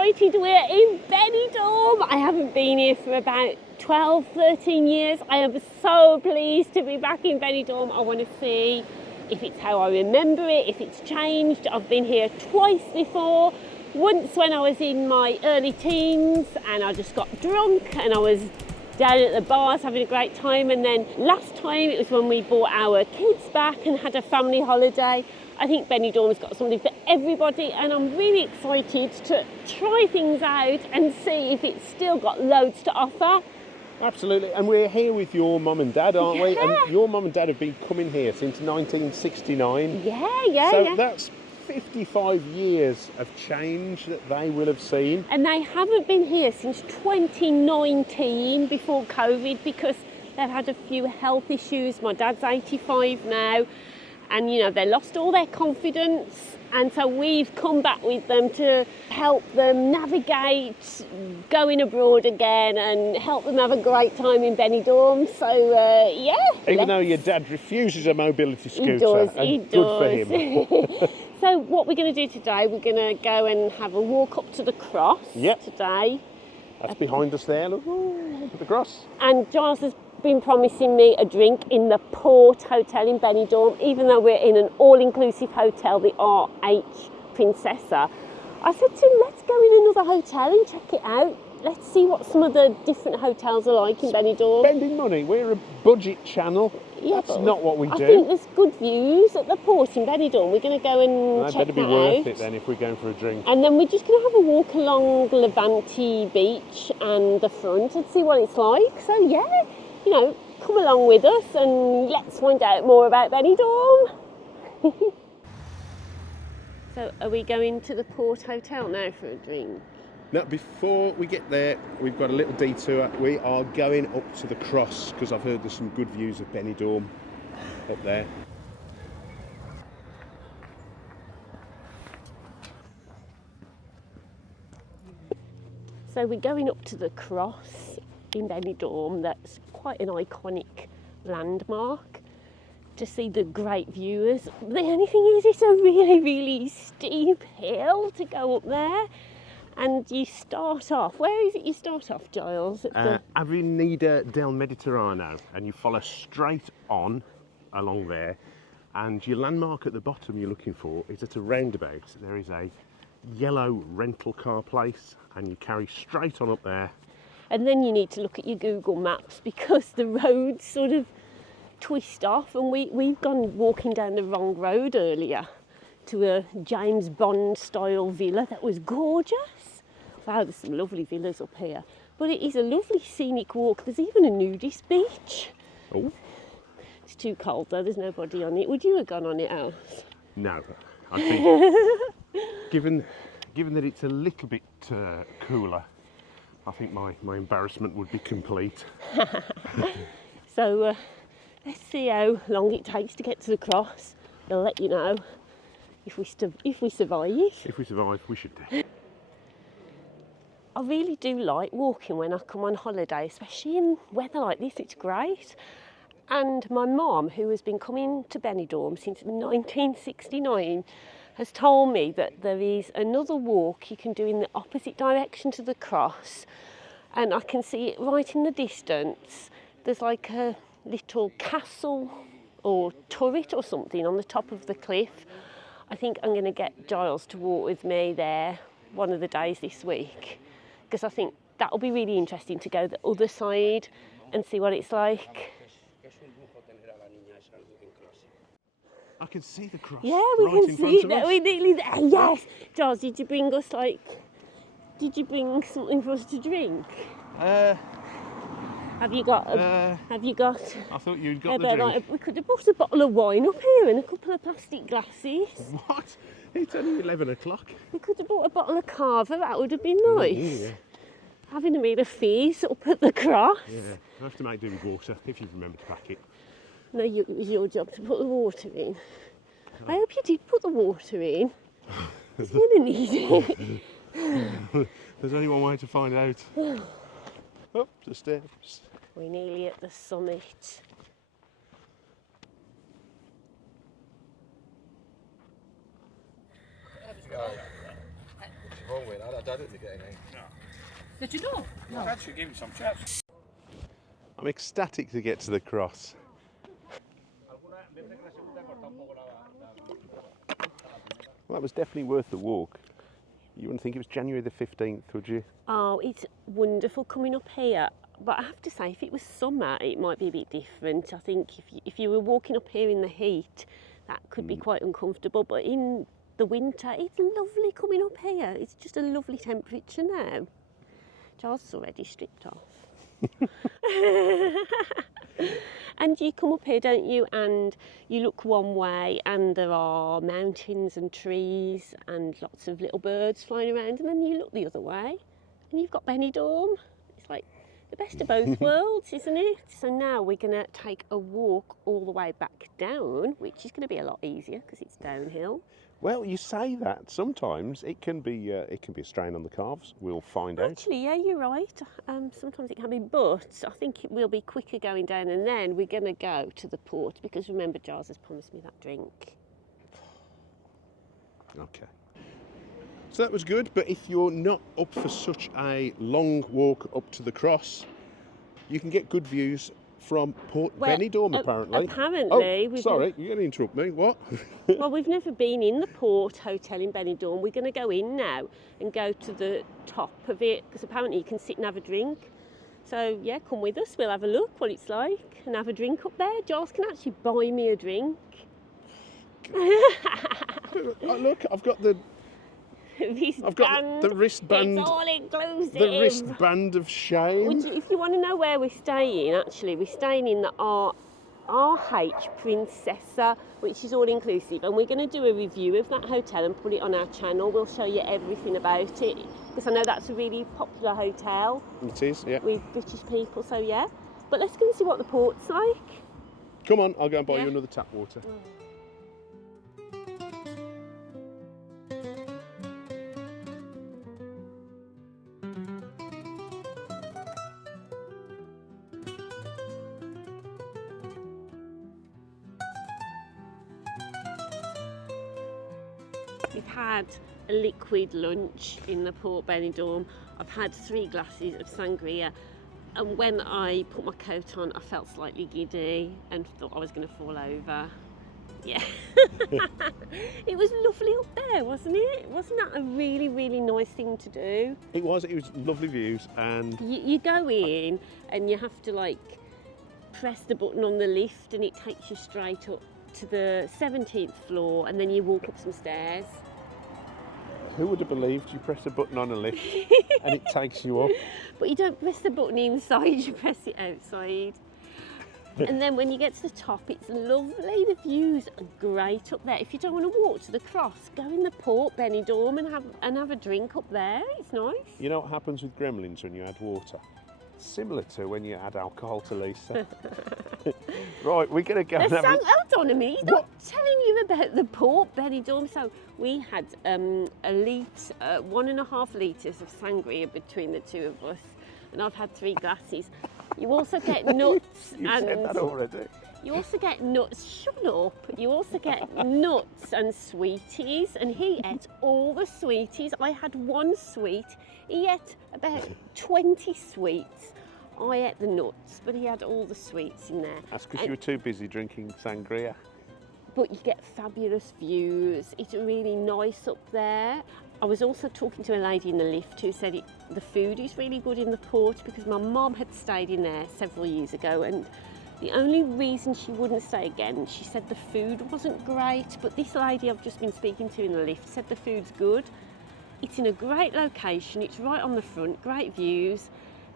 excited. We're in Benidorm. I haven't been here for about 12, 13 years. I am so pleased to be back in Benidorm. I want to see if it's how I remember it, if it's changed. I've been here twice before. Once when I was in my early teens and I just got drunk and I was down at the bars having a great time, and then last time it was when we brought our kids back and had a family holiday. I think Benidorm's got something for everybody, and I'm really excited to try things out and see if it's still got loads to offer. Absolutely, and we're here with your mum and dad, aren't we? Yeah. And your mum and dad have been coming here since 1969. Yeah. That's 55 years of change that they will have seen. And they haven't been here since 2019, before COVID, because they've had a few health issues. My dad's 85 now, and they lost all their confidence, and so we've come back with them to help them navigate going abroad again and help them have a great time in Benidorm. So Even though your dad refuses a mobility scooter, he good does. for him. So what we're going to do today, we're going to go and have a walk up to the Cross today. That's behind us there, look at the Cross. And Giles has been promising me a drink in the Port Hotel in Benidorm, even though we're in an all-inclusive hotel, the RH Princesa. I said to him, let's go in another hotel and check it out. Let's see what some of the different hotels are like in Benidorm. Spending money, we're a budget channel. Yeah, that's not what we do. I think there's good views at the port in Benidorm. We're going to go and check that out. Better be worth it then if we're going for a drink. And then we're just going to have a walk along Levante Beach and the front and see what it's like. So come along with us and let's find out more about Benidorm. So are we going to the Port Hotel now for a drink? Now, before we get there, we've got a little detour. We are going up to the Cross because I've heard there's some good views of Benidorm up there. So we're going up to the Cross in Benidorm. That's quite an iconic landmark to see the great views. The only thing is it's a really, really steep hill to go up there. And you start off, where is it you start off, Giles? Avenida del Mediterraneo, and you follow straight on along there, and your landmark at the bottom you're looking for is at a roundabout. There is a yellow rental car place, and you carry straight on up there. And then you need to look at your Google Maps because the roads sort of twist off, and we've gone walking down the wrong road earlier to a James Bond style villa that was gorgeous. Wow, there's some lovely villas up here. But it is a lovely scenic walk. There's even a nudist beach. Oh. It's too cold though, there's nobody on it. Would you have gone on it, Alice? No. I think, given that it's a little bit cooler, I think my embarrassment would be complete. So let's see how long it takes to get to the Cross. They'll let you know. If we survive. If we survive, we should do. I really do like walking when I come on holiday, especially in weather like this, it's great. And my mum, who has been coming to Benidorm since 1969, has told me that there is another walk you can do in the opposite direction to the Cross. And I can see it right in the distance. There's like a little castle or turret or something on the top of the cliff. I think I'm going to get Giles to walk with me there one of the days this week, because I think that'll be really interesting to go the other side and see what it's like. I can see the Cross. Yeah, we right can see that. We're nearly there. Yes. Giles, did you bring something for us to drink? Have you got? I thought you'd got the drink. We could have brought a bottle of wine up here and a couple of plastic glasses. What? It's only 11 o'clock. We could have brought a bottle of Carver. That would have been nice. Yeah. Having a meal of fees up at the Cross. Yeah, I have to make do with water if you remember to pack it. No, it was your job to put the water in. I hope you did put the water in. You're going to need it. There's only one way to find out. Up the steps. We're nearly at the summit. wrong with that. I don't think they're getting any. Did you know? No. That should give him some chance. I'm ecstatic to get to the cross. Well, that was definitely worth the walk. You wouldn't think it was January the 15th, would you? Oh, it's wonderful coming up here. But I have to say, if it was summer, it might be a bit different. I think if you were walking up here in the heat, that could be quite uncomfortable. But in the winter, it's lovely coming up here. It's just a lovely temperature now. Charles is already stripped off. And you come up here, don't you, and you look one way and there are mountains and trees and lots of little birds flying around, and then you look the other way and you've got Benidorm. It's like the best of both worlds, isn't it? So now we're going to take a walk all the way back down, which is going to be a lot easier because it's downhill. Well, you say that. Sometimes it can be a strain on the calves. We'll find out. Actually, yeah, you're right. Sometimes it can be, but I think it will be quicker going down, and then we're going to go to the port because remember, Giles has promised me that drink. Okay. So that was good, but if you're not up for such a long walk up to the cross, you can get good views from Port Benidorm, apparently. Apparently. Oh, sorry, you're going to interrupt me. What? Well, we've never been in the Port Hotel in Benidorm. We're going to go in now and go to the top of it because apparently you can sit and have a drink. So, yeah, come with us. We'll have a look what it's like and have a drink up there. Giles can actually buy me a drink. Look, I've got the wristband. It's all inclusive. The wristband of shame. If you want to know where we're staying, actually, we're staying in the RH Princesa, which is all inclusive, and we're going to do a review of that hotel and put it on our channel. We'll show you everything about it because I know that's a really popular hotel. It is, yeah. With British people, so yeah. But let's go and see what the port's like. Come on, I'll go and buy you another tap water. We've had a liquid lunch in the Port Benidorm. I've had 3 glasses of sangria, and when I put my coat on, I felt slightly giddy and thought I was going to fall over. Yeah. It was lovely up there, wasn't it? Wasn't that a really, really nice thing to do? It was lovely views, and you go in and you have to like press the button on the lift and it takes you straight up to the 17th floor, and then you walk up some stairs. Who would have believed you press a button on a lift and it takes you up? But you don't press the button inside, you press it outside. And then when you get to the top, it's lovely. The views are great up there. If you don't want to walk to the cross, go in the Port Benidorm and have a drink up there. It's nice. You know what happens with gremlins when you add water? Similar to when you add alcohol to Lisa. Right, we're going to go and have hold on a minute, he's not telling you about the Port Benidorm. So we had 1.5 litres of sangria between the two of us, and I've had 3 glasses. You also get nuts. You said that already. You also get nuts. Shut up. You also get nuts and sweeties, and he ate all the sweeties. I had 1 sweet. He ate about 20 sweets. I ate the nuts, but he had all the sweets in there. That's because you were too busy drinking sangria. But you get fabulous views. It's really nice up there. I was also talking to a lady in the lift who said the food is really good in the port because my mum had stayed in there several years ago, and the only reason she wouldn't stay again, she said the food wasn't great, but this lady I've just been speaking to in the lift said the food's good. It's in a great location, it's right on the front, great views.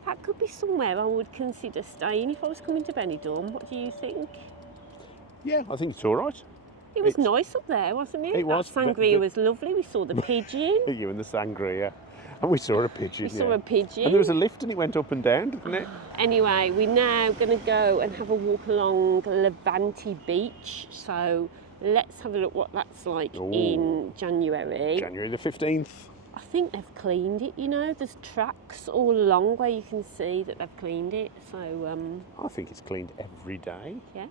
That could be somewhere I would consider staying if I was coming to Benidorm. What do you think? Yeah, I think it's all right. It was nice up there, wasn't it? It was. That sangria was lovely. We saw the pigeon. You and the sangria. And we saw a pigeon. We saw a pigeon. And there was a lift and it went up and down, didn't it? Anyway, we're now going to go and have a walk along Levante Beach. So let's have a look what that's like in January. January the 15th. I think they've cleaned it, you know. There's tracks all along where you can see that they've cleaned it. So I think it's cleaned every day. Yeah.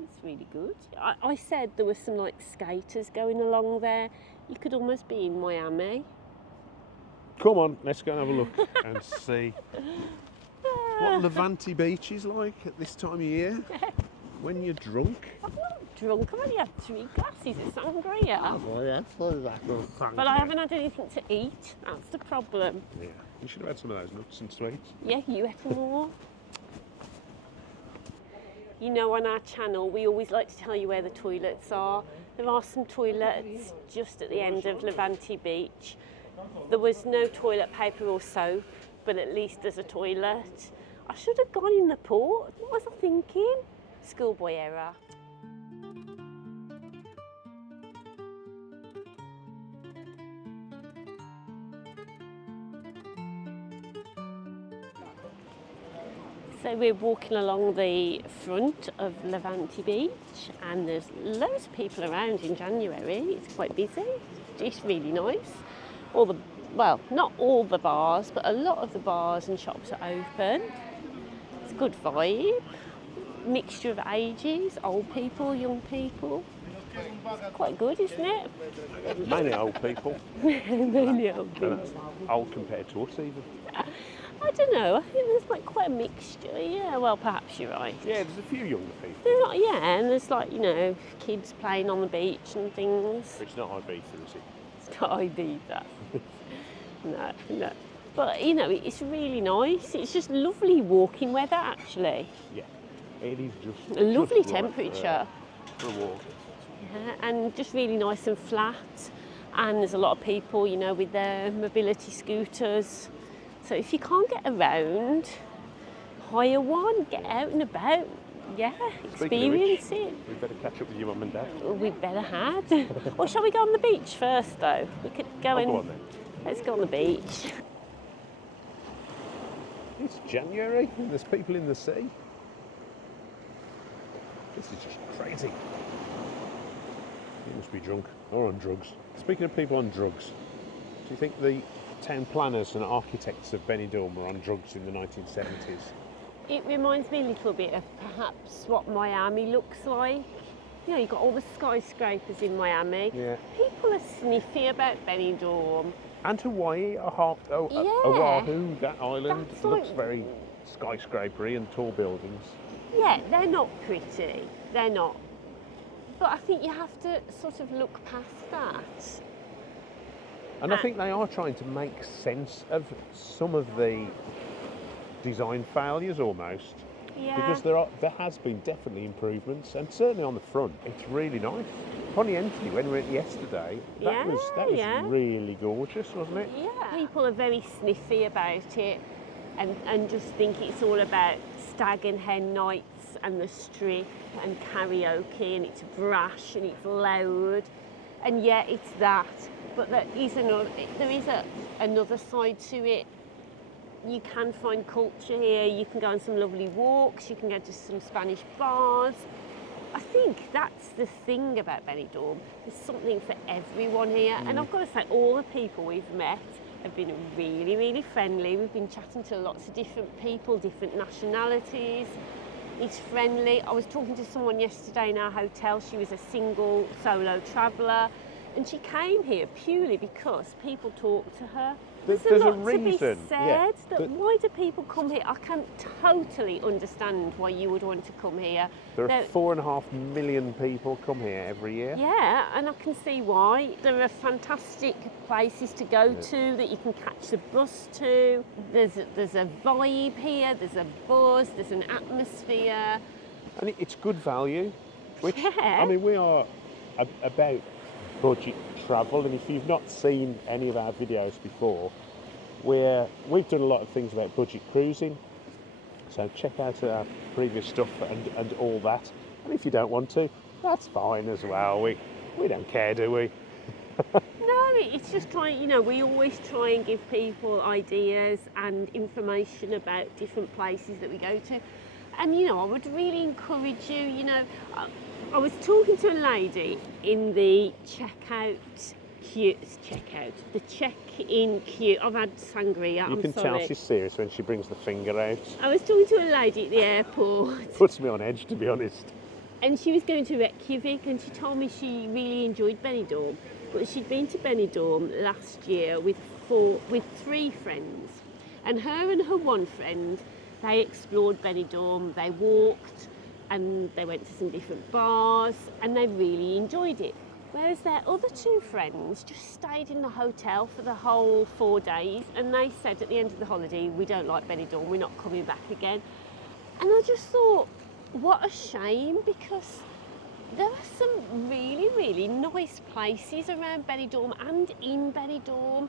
It's really good. I said there were some like skaters going along there. You could almost be in Miami. Come on, let's go and have a look and see what Levante Beach is like at this time of year when you're drunk. I'm not drunk. I've only had 3 glasses of sangria. Well, that's But I haven't had anything to eat. That's the problem. Yeah, you should have had some of those nuts and sweets. Yeah, you ate more. You know, on our channel, we always like to tell you where the toilets are. There are some toilets just at the end of Levante Beach. There was no toilet paper or soap, but at least there's a toilet. I should have gone in the port. What was I thinking? Schoolboy error. So we're walking along the front of Levante Beach and there's loads of people around in January. It's quite busy. It's really nice. Well, not all the bars, but a lot of the bars and shops are open. It's a good vibe. Mixture of ages, old people, young people. It's quite good, isn't it? Mainly old people. Mainly old people. And that's old compared to us even. I don't know, I think there's like quite a mixture. Yeah, well, perhaps you're right. Yeah, there's a few younger people. They're not, yeah, and there's like, you know, kids playing on the beach and things. It's not Ibiza, is it? It's not Ibiza. No. But, you know, it's really nice. It's just lovely walking weather, actually. Yeah, it is just A lovely just right temperature. for a walk. Yeah, and just really nice and flat. And there's a lot of people, you know, with their mobility scooters. So if you can't get around, hire one, get out and about. Yeah, experience it. We better catch up with your mum and dad. We'd better had. Or shall we go on the beach first, though? We could go Go on then. Let's go on the beach. It's January and there's people in the sea. This is just crazy. You must be drunk or on drugs. Speaking of people on drugs, do you think the town planners and architects of Benidorm were on drugs in the 1970s? It reminds me a little bit of perhaps what Miami looks like. You know, you've got all the skyscrapers in Miami. Yeah. People are sniffy about Benidorm. And Hawaii, Oahu, that island That's looks like- very skyscrapery and tall buildings. Yeah, they're not pretty. They're not. But I think you have to sort of look past that. And I think they are trying to make sense of some of the design failures almost. Yeah. Because there has been definitely improvements, and certainly on the front, it's really nice. Poniente, when we went yesterday, that was really gorgeous, wasn't it? Yeah. People are very sniffy about it and just think it's all about stag and hen nights and the strip and karaoke and it's brash and it's loud. And yeah, it's that. But there is another side to it. You can find culture here. You can go on some lovely walks. You can go to some Spanish bars. I think that's the thing about Benidorm. There's something for everyone here. And I've got to say, all the people we've met have been really, really friendly. We've been chatting to lots of different people, different nationalities. It's friendly. I was talking to someone yesterday in our hotel. She was a single solo traveller. And she came here purely because people talked to her. There's a a lot reason, to be said. yeah, That why do people come here? I can totally understand why you would want to come here. There are 4.5 million people come here every year. Yeah, and I can see why. There are fantastic places to go to that you can catch the bus to. There's a vibe here, there's a buzz, there's an atmosphere. And it's good value, which, Yeah. I mean, we are about budget travel, and if you've not seen any of our videos before, we've done a lot of things about budget cruising, so check out our previous stuff and all that. And if you don't want to, that's fine as well. We don't care, do we? No, it's just trying, you know, we always try and give people ideas and information about different places that we go to. And, you know, I would really encourage you, you know, I was talking to a lady in the the check-in queue. I've had sangria, You can sorry. tell she's serious when she brings the finger out. I was talking to a lady at the airport Puts me on edge, to be honest. and she was going to Reykjavik and she told me she really enjoyed Benidorm. but she'd been to Benidorm last year with three friends, and her one friend, they explored Benidorm, they walked and they went to some different bars and they really enjoyed it. Whereas their other two friends just stayed in the hotel for the whole 4 days, and they said at the end of the holiday, we don't like Benidorm, we're not coming back again. And I just thought, what a shame, because there are some really, really nice places around Benidorm and in Benidorm.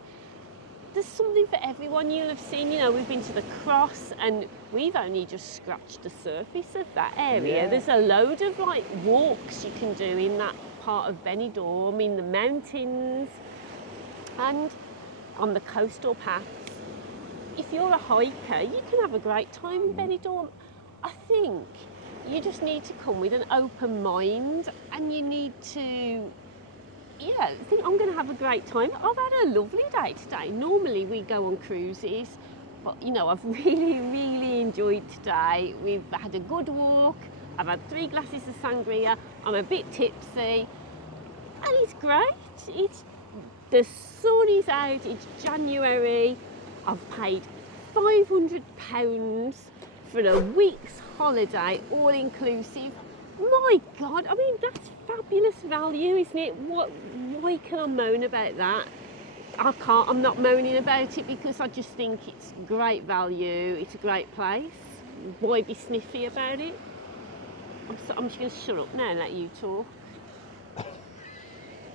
There's something for everyone. You'll have seen, we've been to the Cross and we've only just scratched the surface of that area. Yeah. There's a load of walks you can do in that part of Benidorm, in the mountains and on the coastal paths. If you're a hiker, you can have a great time in Benidorm. I think you just need to come with an open mind, and you need to think I'm going to have a great time. I've had a lovely day today. Normally we go on cruises, but I've really, really enjoyed today. We've had a good walk. I've had 3 glasses of sangria. I'm a bit tipsy, and it's great. The sun is out. It's January. I've paid £500 for a week's holiday, all inclusive. My God, I mean, that's fabulous value, isn't it? Why can I moan about that? I can't. I'm not moaning about it because I just think it's great value. It's a great place. Why be sniffy about it? I'm just going to shut up now and let you talk.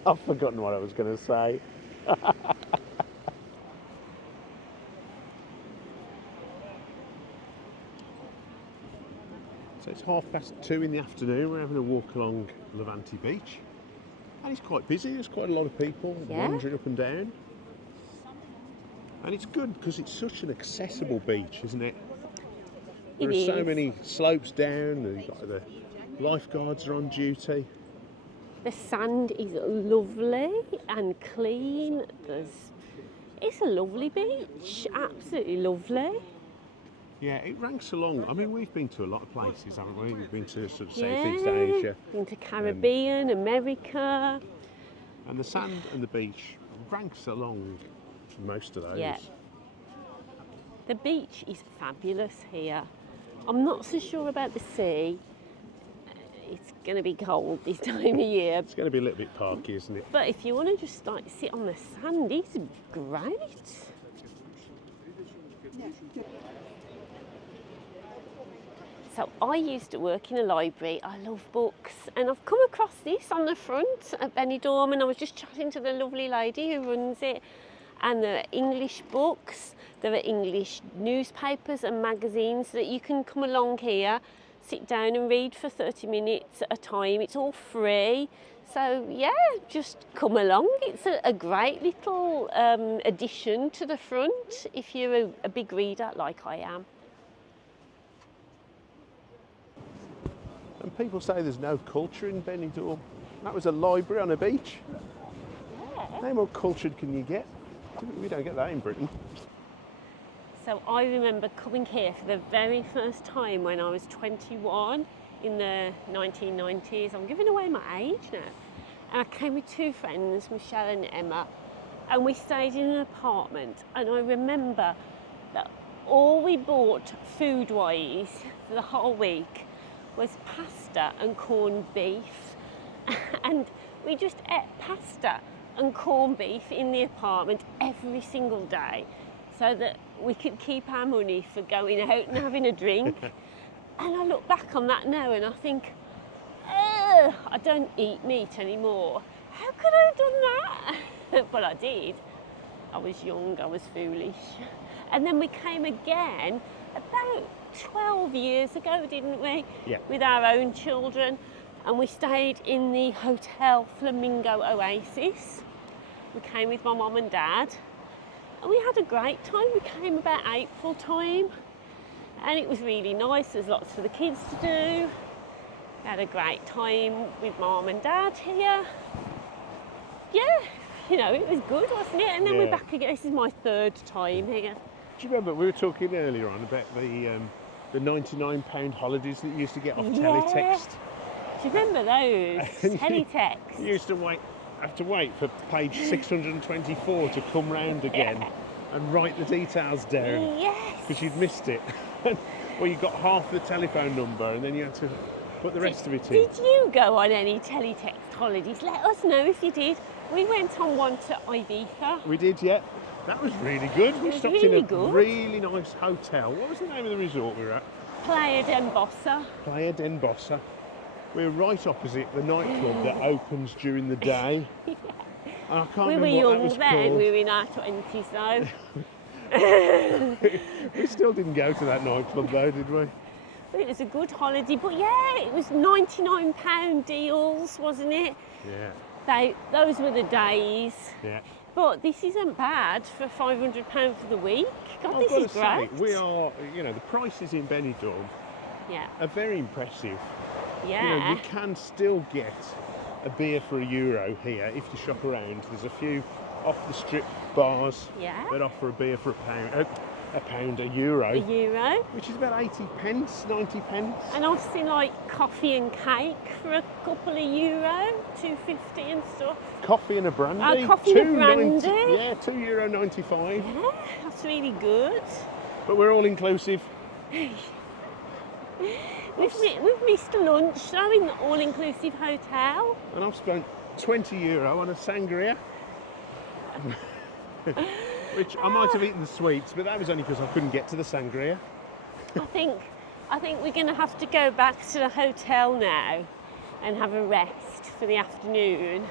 I've forgotten what I was going to say. So it's 2:30 in the afternoon. We're having a walk along Levante Beach, and it's quite busy. There's quite a lot of people wandering up and down, and it's good because it's such an accessible beach, isn't it? There are so many slopes down. The lifeguards are on duty. The sand is lovely and clean. It's a lovely beach, absolutely lovely. Yeah, it ranks along. I mean, we've been to a lot of places, haven't we? We've been to sort of Southeast Asia. Been to Caribbean, America. And the sand and the beach ranks along most of those. Yeah. The beach is fabulous here. I'm not so sure about the sea. It's going to be cold this time of year. It's going to be a little bit parky, isn't it? But if you want to just sit on the sand, it's great. So I used to work in a library. I love books, and I've come across this on the front at Benidorm, and I was just chatting to the lovely lady who runs it. And there are English books, there are English newspapers and magazines that you can come along here, sit down and read for 30 minutes at a time. It's all free. So yeah, just come along. It's a great little addition to the front if you're a big reader like I am. And people say there's no culture in Benidorm. That was a library on a beach. Yeah. How more cultured can you get? We don't get that in Britain. So I remember coming here for the very first time when I was 21 in the 1990s. I'm giving away my age now. And I came with 2 friends, Michelle and Emma, and we stayed in an apartment. And I remember that all we bought food-wise for the whole week was pasta and corned beef. And we just ate pasta and corned beef in the apartment every single day so that we could keep our money for going out and having a drink. And I look back on that now and I think, I don't eat meat anymore. How could I have done that? But I did. I was young, I was foolish. And then we came again about 12 years ago, didn't we? Yeah. With our own children. And we stayed in the Hotel Flamingo Oasis. We came with my mum and dad. And we had a great time. We came about April time. And it was really nice. There's lots for the kids to do. We had a great time with mum and dad here. Yeah, it was good, wasn't it? And then we're back again. This is my 3rd time here. Do you remember we were talking earlier on about the £99 holidays that you used to get off teletext? Do you remember those? Teletext. You used to wait have to wait for page 624 to come round again and write the details down Yes. because you'd missed it. Well, you got half the telephone number and then you had to put the rest of it in. Did you go on any teletext holidays? Let us know if you did. We went on one to Ibiza. We did, yeah. That was really good. We was stopped really in a good. really nice hotel. What was the name of the resort we were at? Playa d'Embossa. Playa d'Embossa. We were right opposite the nightclub that opens during the day. And I can't We were remember what that young was then, called. we were in our 20s though. We still didn't go to that nightclub though, did we? It was a good holiday, but yeah, it was £99 deals, wasn't it? Yeah. Those were the days. Yeah. But this isn't bad for £500 for the week. God, I've this got is to say, great. we are, the prices in Benidorm Yeah, are very impressive. yeah. You can still get a beer for €1 here if you shop around. There's a few off the strip bars Yeah. that offer a beer for €1, a €1, euro. which is about 80 pence, 90 pence. And I've seen like coffee and cake for a couple of euro, 2.50 and stuff. Coffee and a brandy. Coffee and a brandy. Yeah, €2.95. Yeah, that's really good. But we're all inclusive. We've missed lunch though in the all-inclusive hotel. And I've spent €20 on a sangria. Which I might have eaten the sweets, but that was only because I couldn't get to the sangria. I think we're going to have to go back to the hotel now and have a rest for the afternoon.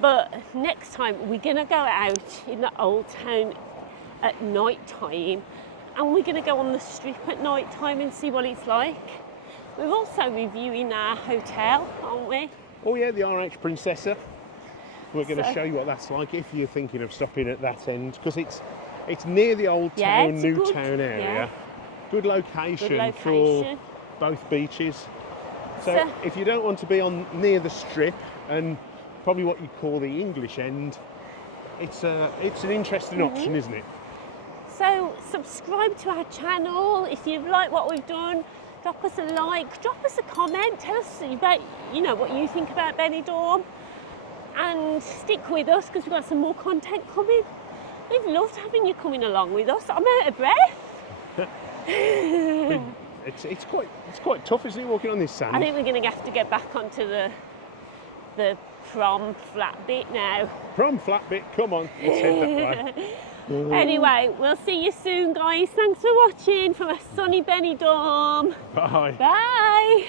But next time we're going to go out in the old town at night time, and we're going to go on the strip at night time and see what it's like. We're also reviewing our hotel, aren't we? Oh yeah, the RH Princesa. We're going to So- show you what that's like if you're thinking of stopping at that end, because it's near the old Yeah, town, it's a new good- town area. yeah. Good location, Good for location. both beaches. So So- if you don't want to be on near the strip and probably what you call the English end, it's an interesting option, isn't it? So subscribe to our channel if you like what we've done. Drop us a like, drop us a comment, tell us about what you think about Benidorm, and stick with us because we've got some more content coming. We've loved having you coming along with us. I'm out of breath. It's quite tough, isn't it, walking on this sand? I think we're going to have to get back onto the prom flat bit now. Prom flat bit, come on, let's head that way. Anyway, we'll see you soon, guys. Thanks for watching from a sunny Benidorm. Bye. Bye.